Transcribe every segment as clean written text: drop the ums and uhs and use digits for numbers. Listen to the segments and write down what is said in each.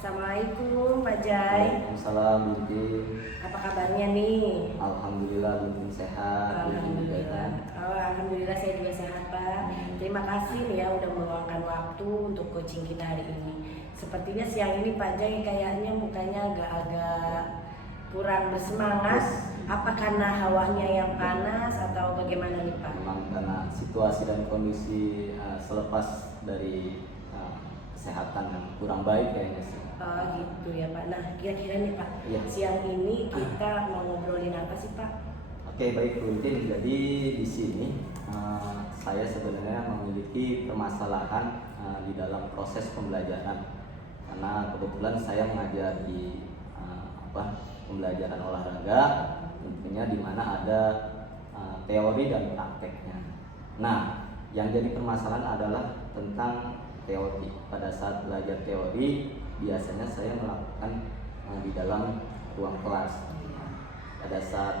Assalamualaikum Pak Jai. Waalaikumsalam Binti. Apa kabarnya nih? Alhamdulillah Binti sehat. Alhamdulillah. Alhamdulillah saya juga sehat Pak. Terima kasih nih ya udah meluangkan waktu untuk coaching kita hari ini. Sepertinya siang ini Pak Jai kayaknya mukanya agak-agak kurang bersemangat. Apa karena hawanya yang panas atau bagaimana nih Pak? Memang karena situasi dan kondisi selepas dari kesehatan yang kurang baik kayaknya sih. Oh gitu ya Pak. Nah kira-kira nih Pak, Ya. siang ini kita mau ngobrolin apa sih Pak? Oke, baik Binti. Jadi di sini saya sebenarnya memiliki permasalahan di dalam proses pembelajaran. Karena kebetulan saya mengajar di pembelajaran olahraga, tentunya di mana ada teori dan prakteknya. Nah, yang jadi permasalahan adalah tentang teori. Pada saat belajar teori, biasanya saya melakukan di dalam ruang kelas. Pada saat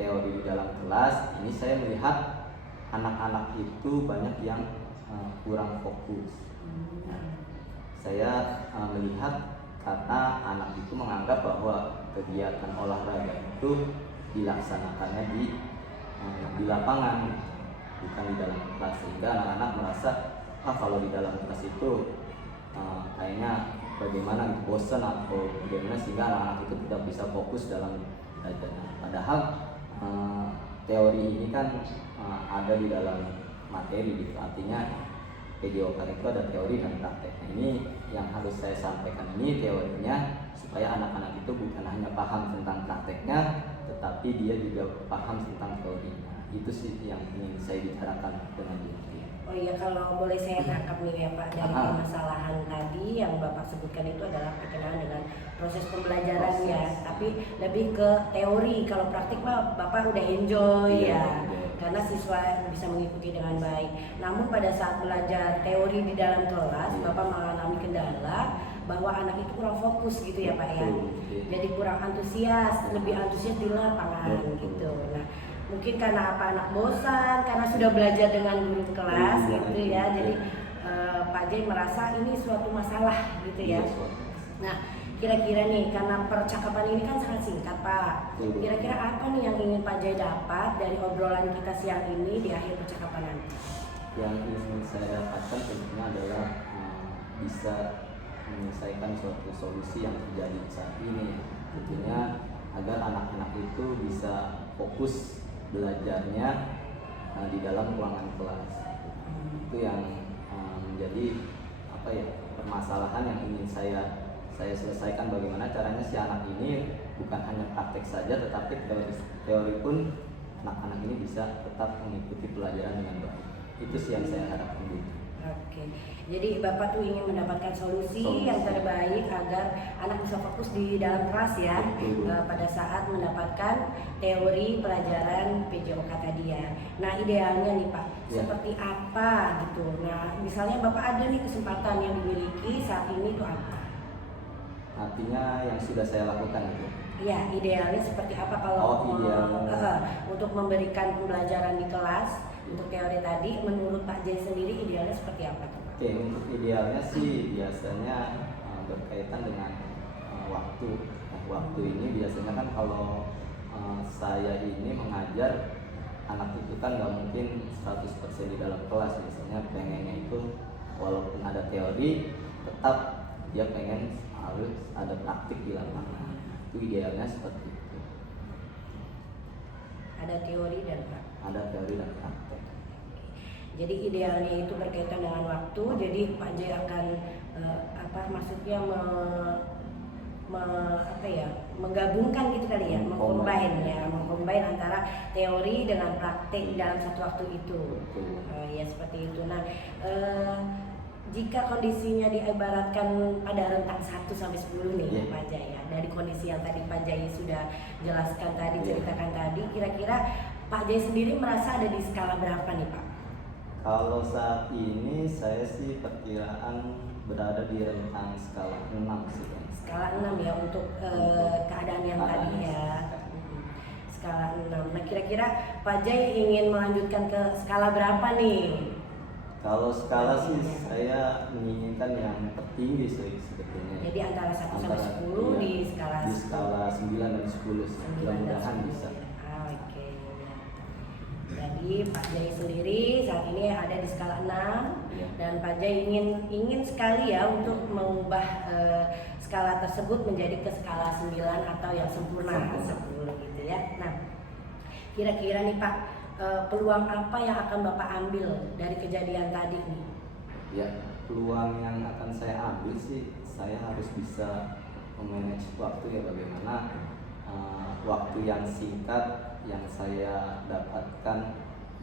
teori di dalam kelas, ini saya melihat anak-anak itu banyak yang kurang fokus. Nah, saya melihat karena anak itu menganggap bahwa kegiatan olahraga itu dilaksanakannya di lapangan, bukan di dalam kelas, sehingga anak-anak merasa kalau di dalam kelas itu kayaknya bagaimana gitu, bosan atau bagaimana, sehingga anak-anak itu tidak bisa fokus dalam belajarnya. Padahal teori ini kan ada di dalam materi gitu, artinya PJOK itu ada teori dan praktek. Nah, ini yang harus saya sampaikan, ini teorinya, supaya anak-anak itu bukan hanya paham tentang prakteknya, tetapi dia juga paham tentang teorinya. Itu sih yang ingin saya bicarakan dengan dia. Oh iya, kalau boleh saya tangkap nih ya Pak, dari permasalahan tadi yang Bapak sebutkan itu adalah berkenaan dengan proses pembelajaran ya, tapi lebih ke teori. Kalau praktik Pak, Bapak udah enjoy ya, karena siswa bisa mengikuti dengan baik. Namun pada saat belajar teori di dalam kelas, Bapak mengalami kendala bahwa anak itu kurang fokus gitu ya Pak ya. Jadi kurang antusias, lebih antusias di lapangan gitu. Nah, mungkin karena apa, anak bosan, karena sudah belajar dengan guru kelas gitu ya. Jadi Pak Jai merasa ini suatu masalah gitu ya. Nah, kira-kira nih, karena percakapan ini kan sangat singkat Pak, kira-kira apa nih yang ingin Pak Jai dapat dari obrolan kita siang ini di akhir percakapan nanti? Yang ingin saya dapatkan tentunya adalah bisa menyelesaikan suatu solusi yang terjadi saat ini, tentunya agar anak-anak itu bisa fokus belajarnya di dalam ruangan kelas. Itu yang menjadi permasalahan yang ingin saya selesaikan, bagaimana caranya si anak ini bukan hanya praktek saja, tetapi teori pun anak-anak ini bisa tetap mengikuti pelajaran dengan baik. Itu sih yang saya harapkan. Oke, jadi Bapak tuh ingin mendapatkan solusi yang terbaik agar anak bisa fokus di dalam kelas ya, pada saat mendapatkan teori pelajaran PJOK tadi ya. Nah idealnya nih Pak, seperti apa gitu. Nah misalnya Bapak ada nih kesempatan yang dimiliki saat ini tuh apa? Artinya yang sudah saya lakukan itu. Ya, idealnya seperti apa kalau untuk memberikan pembelajaran di kelas untuk teori tadi, menurut Pak Jai sendiri idealnya seperti apa tuh Pak? Oke, untuk idealnya sih biasanya berkaitan dengan waktu. Nah, waktu ini biasanya kan kalau saya ini mengajar anak itu kan nggak mungkin 100% di dalam kelas. Biasanya pengennya itu walaupun ada teori, tetap dia pengen harus ada praktik di lapangan. Itu idealnya seperti itu. Ada teori dan praktik. Ada teori dan praktek. Jadi idealnya itu berkaitan dengan waktu. Jadi Pak Jai akan maksudnya menggabungkan gitu kali ya, mengcombine antara teori dengan praktek dalam satu waktu itu. Ya seperti itu. Nah, jika kondisinya diibaratkan pada rentang 1 sampai 10 nih Pak Jai ya, dari kondisi yang tadi Pak Jai sudah jelaskan tadi, ceritakan tadi, kira-kira Pak Jai sendiri merasa ada di skala berapa nih Pak? Kalau saat ini saya sih perkiraan berada di rentang skala 6 sih. Skala 6 ya untuk keadaan yang tadi ya. Skala 6. Nah kira-kira Pak Jai ingin melanjutkan ke skala berapa nih? Kalau skala sih Nantinya. saya menginginkan yang tertinggi sih sebetulnya. Jadi antara 1 sampai Antara- 10 iya, di skala di skala 9 dan 10 sih. 9 dan Mudah-mudahan 10. bisa. Oke. Jadi Pak Jai sendiri saat ini ada di skala 6 Iya. dan Pak Jai ingin sekali ya untuk mengubah skala tersebut menjadi ke skala 9 atau yang sempurna 10 gitu ya. Nah, kira-kira nih Pak, peluang apa yang akan Bapak ambil dari kejadian tadi nih? Ya, peluang yang akan saya ambil sih, saya harus bisa memanage waktu ya, bagaimana waktu yang singkat yang saya dapatkan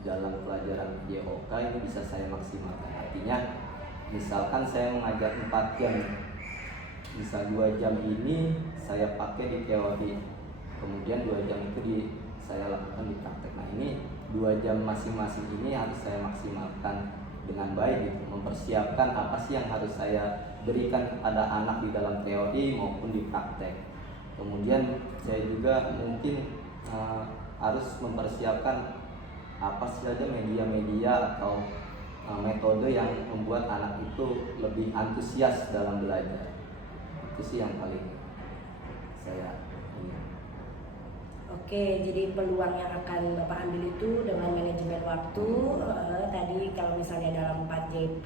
dalam pelajaran YOK ini bisa saya maksimalkan. Artinya, misalkan saya mengajar 4 jam, misal 2 jam ini saya pakai di teori, kemudian 2 jam itu saya lakukan di praktek. Nah, ini 2 jam masing-masing ini harus saya maksimalkan dengan baik gitu, mempersiapkan apa sih yang harus saya berikan kepada anak di dalam teori maupun di praktek. Kemudian saya juga mungkin harus mempersiapkan apa saja media-media atau metode yang membuat anak itu lebih antusias dalam belajar. Itu sih yang paling saya ingin. Oke, jadi peluang yang akan Bapak ambil itu dengan manajemen waktu. Tadi kalau misalnya dalam 4 JP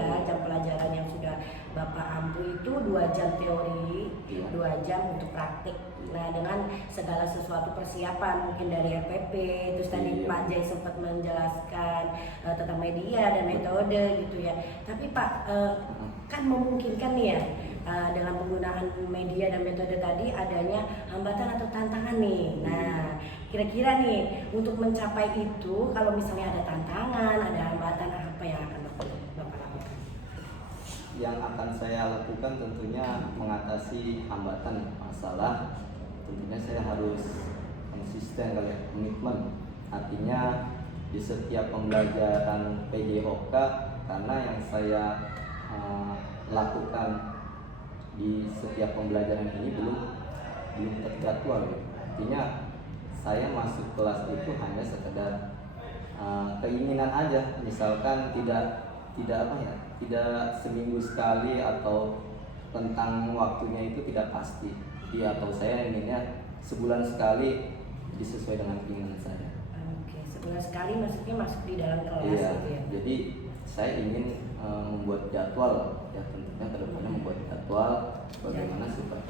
ya, jam pelajaran yang sudah Bapak ambil itu 2 jam teori, 2 jam untuk praktik. Nah, dengan segala sesuatu persiapan mungkin dari RPP, terus tadi Iya. Pak Jai sempat menjelaskan tentang media dan metode gitu ya. Tapi Pak, kan memungkinkan nih ya, dengan penggunaan media dan metode tadi adanya hambatan atau tantangan nih. Nah, kira-kira nih untuk mencapai itu, kalau misalnya ada tantangan, ada hambatan, apa yang akan Bapak lakukan? Yang akan saya lakukan tentunya mengatasi hambatan masalah. Tentunya saya harus konsisten kali ya, komitmen. Artinya di setiap pembelajaran PJOK, karena yang saya lakukan di setiap pembelajaran ini belum terjadwal gitu. Artinya saya masuk kelas itu hanya sekedar keinginan aja, misalkan tidak seminggu sekali atau tentang waktunya itu tidak pasti. Atau saya inginnya sebulan sekali, jadi sesuai dengan keinginan saya. Oke, sebulan sekali maksudnya masuk di dalam kelas Iya, gitu ya? jadi saya ingin membuat jadwal ya, tentunya kedepannya membuat jadwal bagaimana supaya